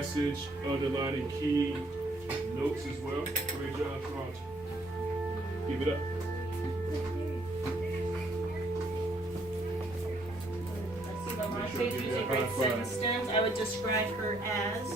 message, underlining key notes as well. Great job, Toronto. Keep it up. Let's see what Monte's using great sentence stems. I would describe her as.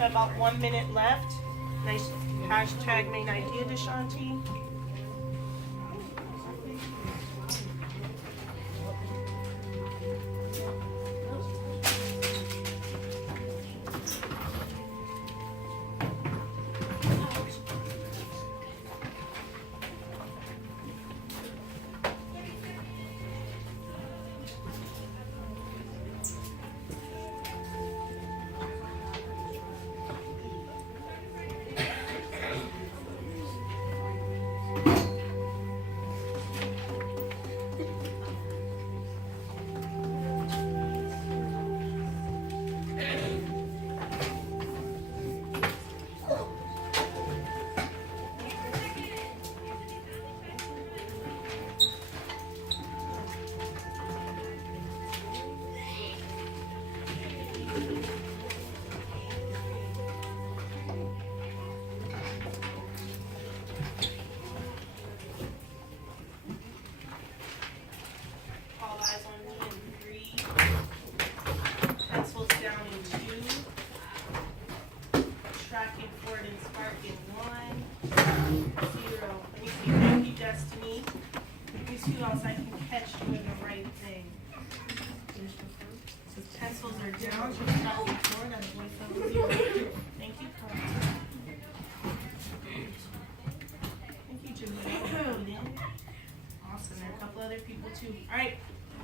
About 1 minute left. Nice hashtag main idea, Deshanti.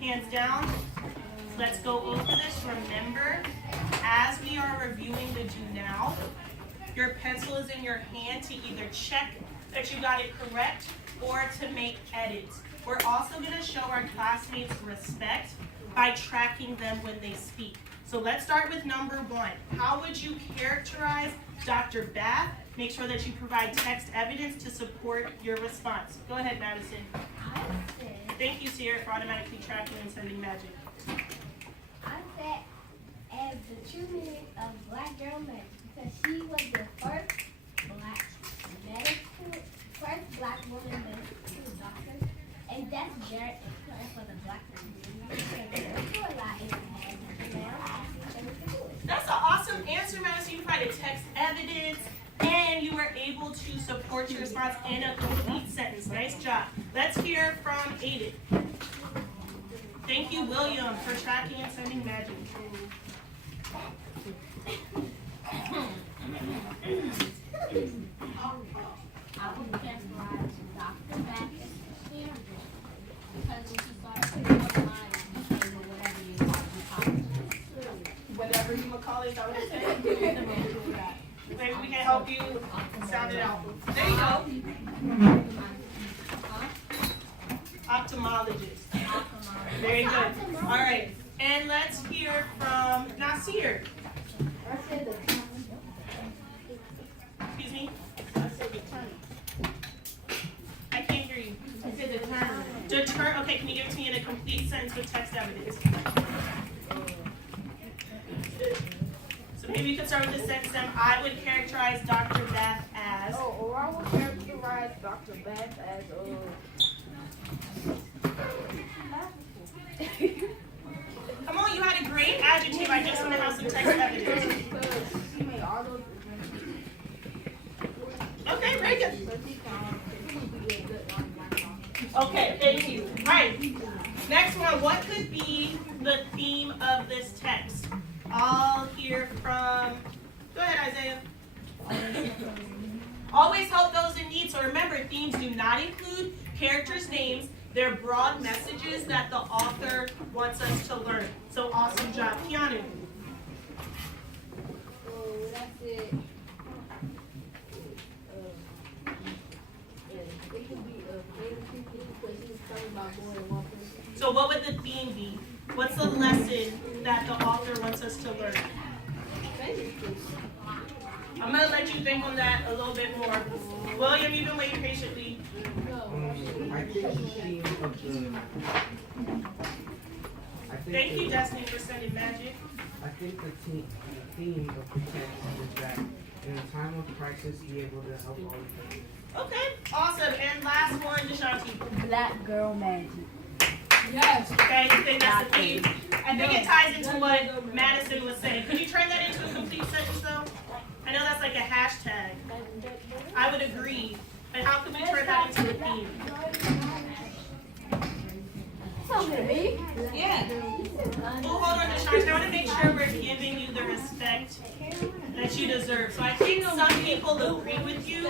Hands down. Let's go over this. Remember, as we are reviewing the do now, your pencil is in your hand to either check that you got it correct or to make edits. We're also going to show our classmates respect by tracking them when they speak. So let's start with number 1. How would you characterize Dr. Bath? Make sure that you provide text evidence to support your response. Go ahead, Madison. Thank you, Sierra, for automatically tracking and sending magic. I said as the true meaning of black girl magic because she was the first black woman medical doctor, and that's very important for the black community. That's an awesome answer, Madison. You provided text evidence, and you were able to support your response in a complete sentence. Nice job. Let's hear from Aiden. Thank you, William, for tracking and sending magic. I would categorize Dr. Bath as Sharon because when she started putting up lines, Whatever you would call it, I would say. Maybe we can help you sound it out. There you go. Ophthalmologist. Very good. All right. And let's hear from Nasir. Excuse me? I can't hear you. I said determine. Deter. Okay, can you give it to me in a complete sentence with text evidence? So maybe you could start with the sentence then. I would characterize Dr. Bath as. Or I would characterize Dr. Bath as Come on, you had a great adjective. I just want to have some text evidence. she made all those. Okay, very good. Okay, thank you. All right, next one. What could be the theme of this text? I'll hear from, go ahead, Isaiah. Always help those in need. So remember, themes do not include characters' names. They're broad messages that the author wants us to learn. So awesome job. Keanu. So that's it. So what would the theme be? What's the lesson that the author wants us to learn? I'm going to let you think on that a little bit more. William, you've been waiting patiently. I think the theme of the... Thank you, Destiny, for sending magic. I think the theme of the text is that in a time of crisis, be able to help all of them. Okay, awesome. And last one, Deshanti. Black girl magic. Yes. Okay, you think that's the theme? I think it ties into what Madison was saying. Could you turn that into a complete sentence, though? I know that's like a hashtag. I would agree. But how can we turn that into a theme? Sounds good to me. Yeah. Well, hold on, Deshanti. I want to make sure we're giving you the respect that you deserve. So I think some people agree with you,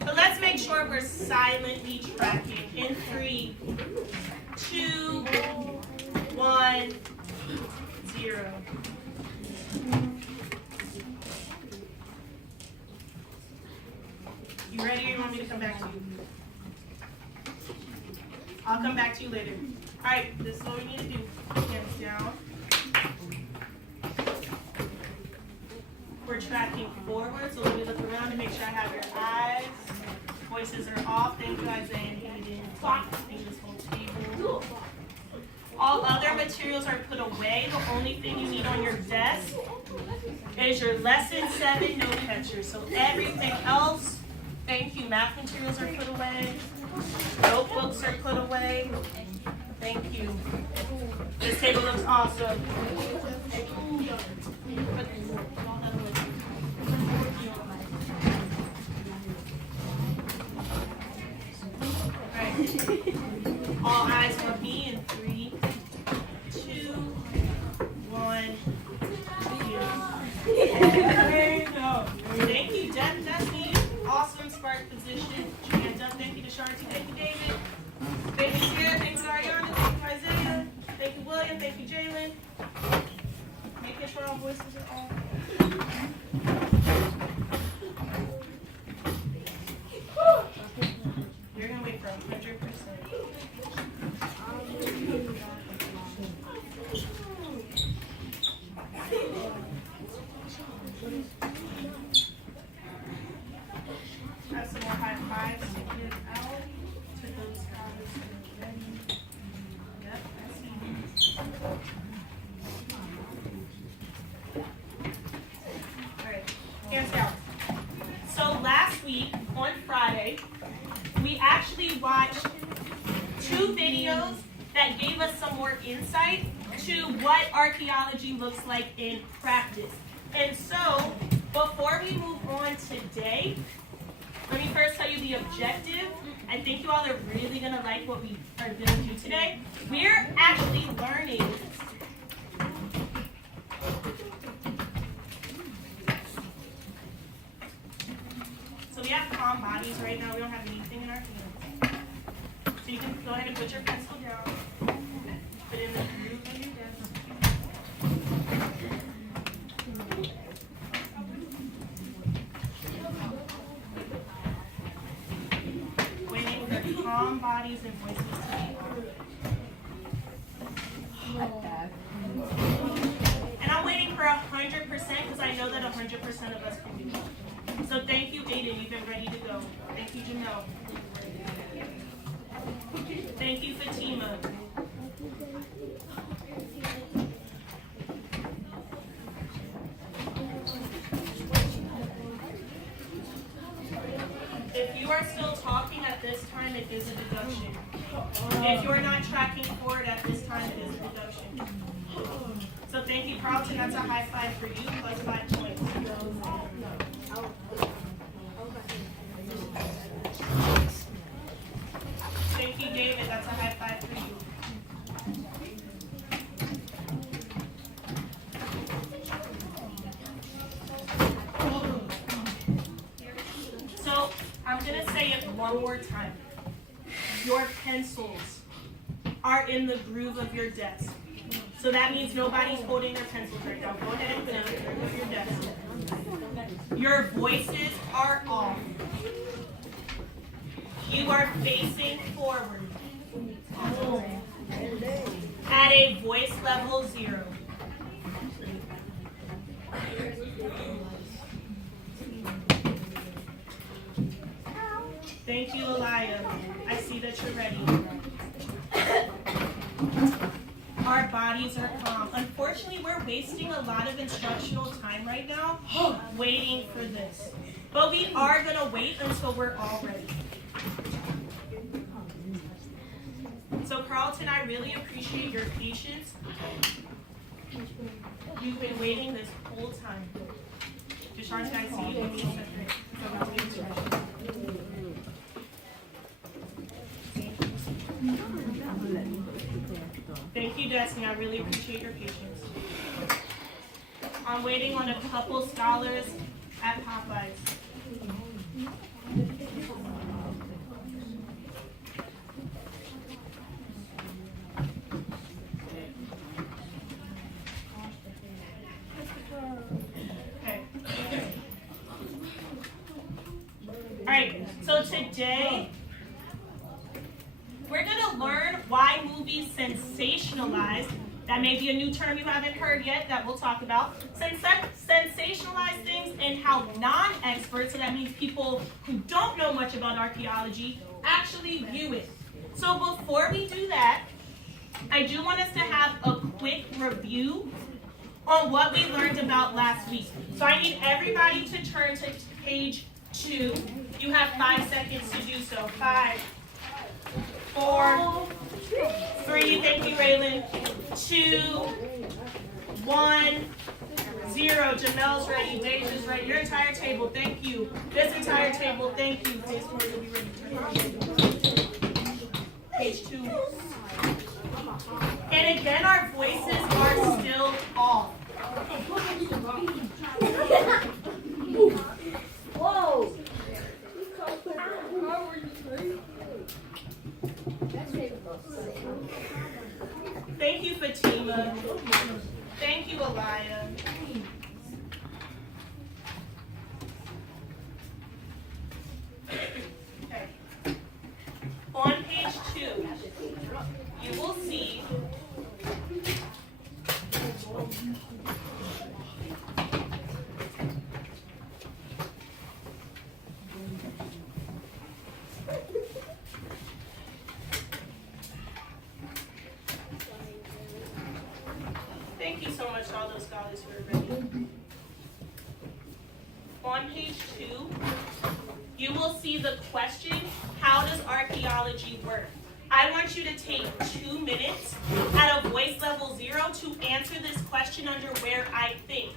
but let's make sure we're silently tracking. In 3, 2, 1, 0. You ready or you want me to come back to you? I'll come back to you later. Alright, this is what we need to do. Hands down. We're tracking forward, so let me look around to make sure I have your eyes. Voices are off. Thank you, Isaiah and Hayden. Thank this whole table. All other materials are put away. The only thing you need on your desk is your lesson 7 note catcher. So everything else, thank you, math materials are put away. Notebooks are put away. Thank you. This table looks awesome. All eyes on me in 3, 2, 1, 0. Thank you, Destiny. Awesome spark position. Hands up. Thank you to Shanti. Thank you, David. Thank you, Sarah. Thank you, Ariana. Thank you, Isaiah. Thank you, William. Thank you, Jalen. Making sure our voices are on. You're going to wait for 100%. Have some more high fives to give out to those guys who are ready. Yep, I see. Alright, hands down. So last week, on Friday, we actually watched 2 videos that gave us some more insight to what archaeology looks like in practice. And so, before we move on today, let me first tell you the objective. I think you all are really going to like what we are going to do today. We're actually learning so we have calm bodies right now. We don't have anything in our hands. So you can go ahead and put your pencil down. Put it in the groove of your desk. Waiting for calm bodies and voices to be and I'm waiting for 100% because I know that 100% of us can do it. So thank you, Aiden. You've been ready to go. Thank you, Janelle. Thank you, Fatima. If you are still talking at this time, it is a deduction. If you're not tracking forward at this time, it is a deduction. So thank you, Carlton. That's a high five for you, plus 5 points. Thank you, David. That's a high five for you. So I'm going to say it one more time. Your pencils are in the groove of your desk. So that means nobody's holding their pencils right now. Go ahead and put it in the groove of your desk. Your voices are off. You are facing forward. voice level 0. Thank you, Elia. I see that you're ready. Our bodies are calm. Unfortunately, we're wasting a lot of instructional time right now waiting for this. But we are going to wait until we're all ready. So Carlton, I really appreciate your patience. You've been waiting this whole time. Deshaun, I see you. Thank you, Destiny. I really appreciate your patience. I'm waiting on a couple scholars at Popeyes. All right, so today we're going to learn why movies sensationalize. That may be a new term you haven't heard yet that we'll talk about. Sensationalize things and how non-experts, so that means people who don't know much about archaeology, actually view it. So before we do that, I do want us to have a quick review on what we learned about last week. So I need everybody to turn to page 2. You have 5 seconds to do so. 5, 4, 3, thank you, Raylan. 2, 1, 0. Jamel's ready. Deja's ready. Your entire table, thank you. This entire table, thank you. Page 4, you'll be ready. Page 2. And again, our voices are still off. Whoa! Thank you, Fatima. Thank you, Elia. Okay. On page 2, you will see thank you so much to all those scholars who are ready. On page 2, you will see the question, how does archaeology work? I want you to take 2 minutes at a voice level 0 to answer this question under where I think.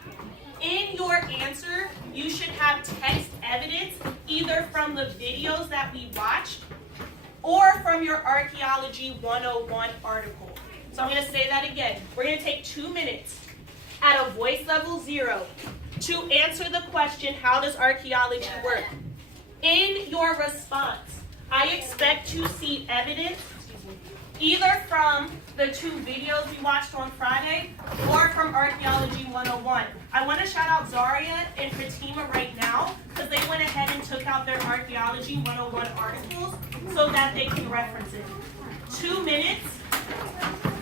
In your answer, you should have text evidence either from the videos that we watched or from your Archaeology 101 article. So I'm going to say that again. We're going to take 2 minutes at a voice level 0 to answer the question, how does archaeology work? In your response, I expect to see evidence either from the 2 videos we watched on Friday or from Archaeology 101. I want to shout out Zaria and Fatima right now because they went ahead and took out their Archaeology 101 articles so that they can reference it. 2 minutes,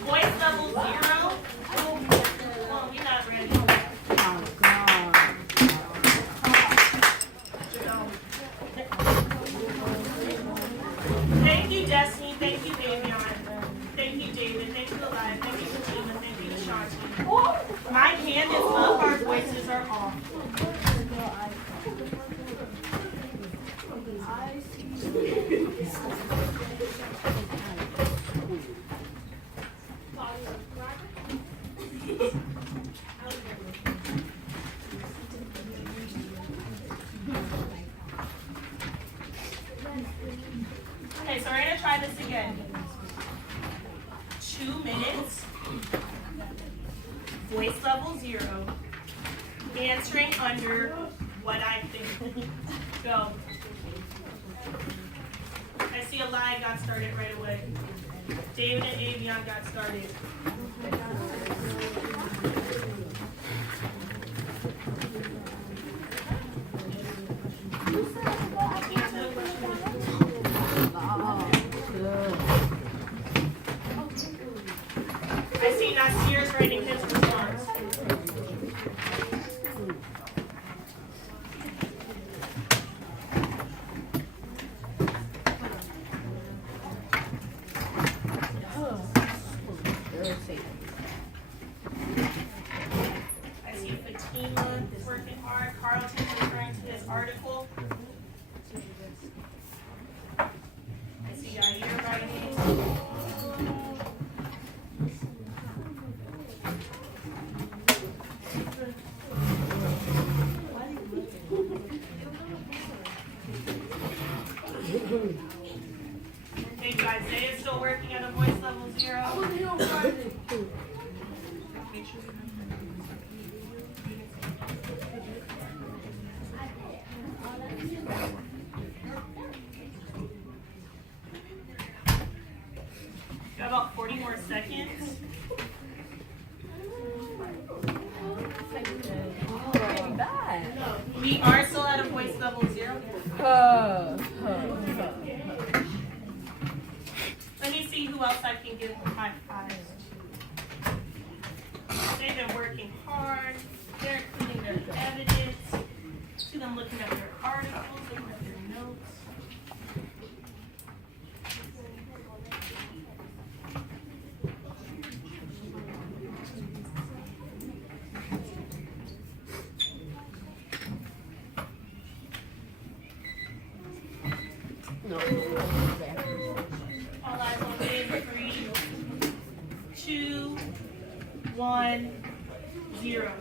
voice level 0. Oh, we're not ready. Oh, God. Thank you, Destiny. Thank you, Davion. Thank you, David. Thank you, Elias. Thank you, Fatima. Thank you, Ashanti. My hand is up. Our voices are off. Okay, so we're going to try this again. 2 minutes, voice level 0, answering under what I think. Go. I see Eli got started right away. David and Avion got started. I see got Sears writing his response. I see Fatima is working hard. Carlton's referring to his article. I see Yair writing. Thank you. Isaiah's still working at a voice level 0. Got about 40 more seconds. We are still at a voice level 0. Let me see who else I can give high fives. They've been working hard. They're including their evidence. See them looking at their articles, looking at their notes. All eyes on me. 3, 2, 1, 0.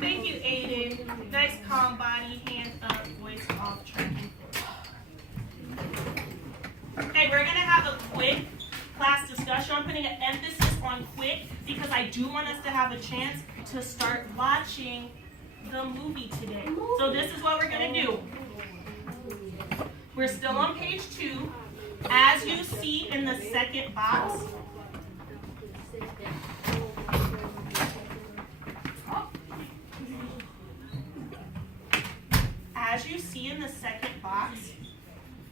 Thank you, Aiden. Nice calm body, hands up, voice off, tracking. Okay, we're gonna have a quick class discussion. I'm putting an emphasis on quick because I do want us to have a chance to start watching the movie today. So this is what we're gonna do. We're still on page 2. As you see in the second box,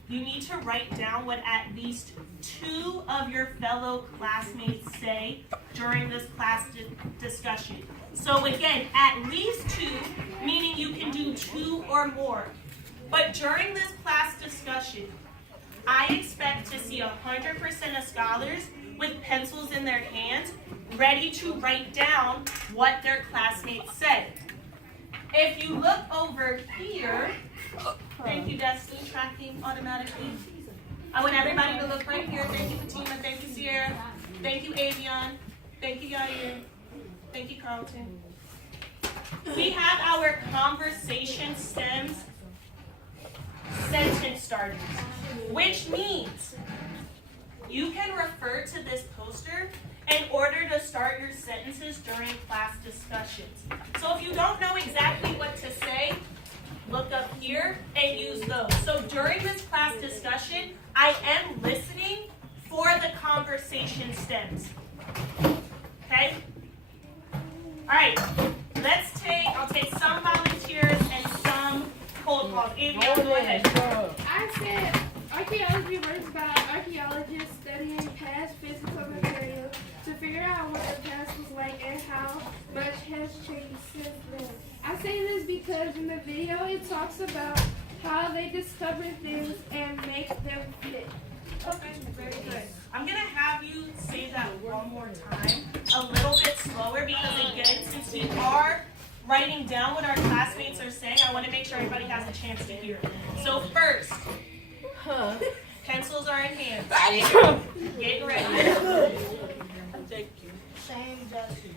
you need to write down what at least 2 of your fellow classmates say during this class discussion. So again, at least 2, meaning you can do 2 or more. But during this class discussion, I expect to see 100% of scholars with pencils in their hands, ready to write down what their classmates said. If you look over here, thank you, Destiny, tracking automatically. I want everybody to look right here. Thank you, Fatima. Thank you, Sierra. Thank you, Avion. Thank you, Yair. Thank you, Carlton. We have our conversation stems sentence starters, which means you can refer to this poster in order to start your sentences during class discussions. So if you don't know exactly what to say, look up here and use those. So during this class discussion, I am listening for the conversation stems. Okay? All right, I'll take some volunteers and some cold calls. Avion, go ahead. I said archaeology works by archaeologists studying past physical material to figure out what the past was like and how much has changed since then. I say this because in the video it talks about how they discover things and make them fit. Okay, very good. I'm going to have you say that one more time, a little bit slower, because again, since we are writing down what our classmates are saying, I want to make sure everybody has a chance to hear. So first, pencils are in hand. Get ready. Thank you. Same, Jesse.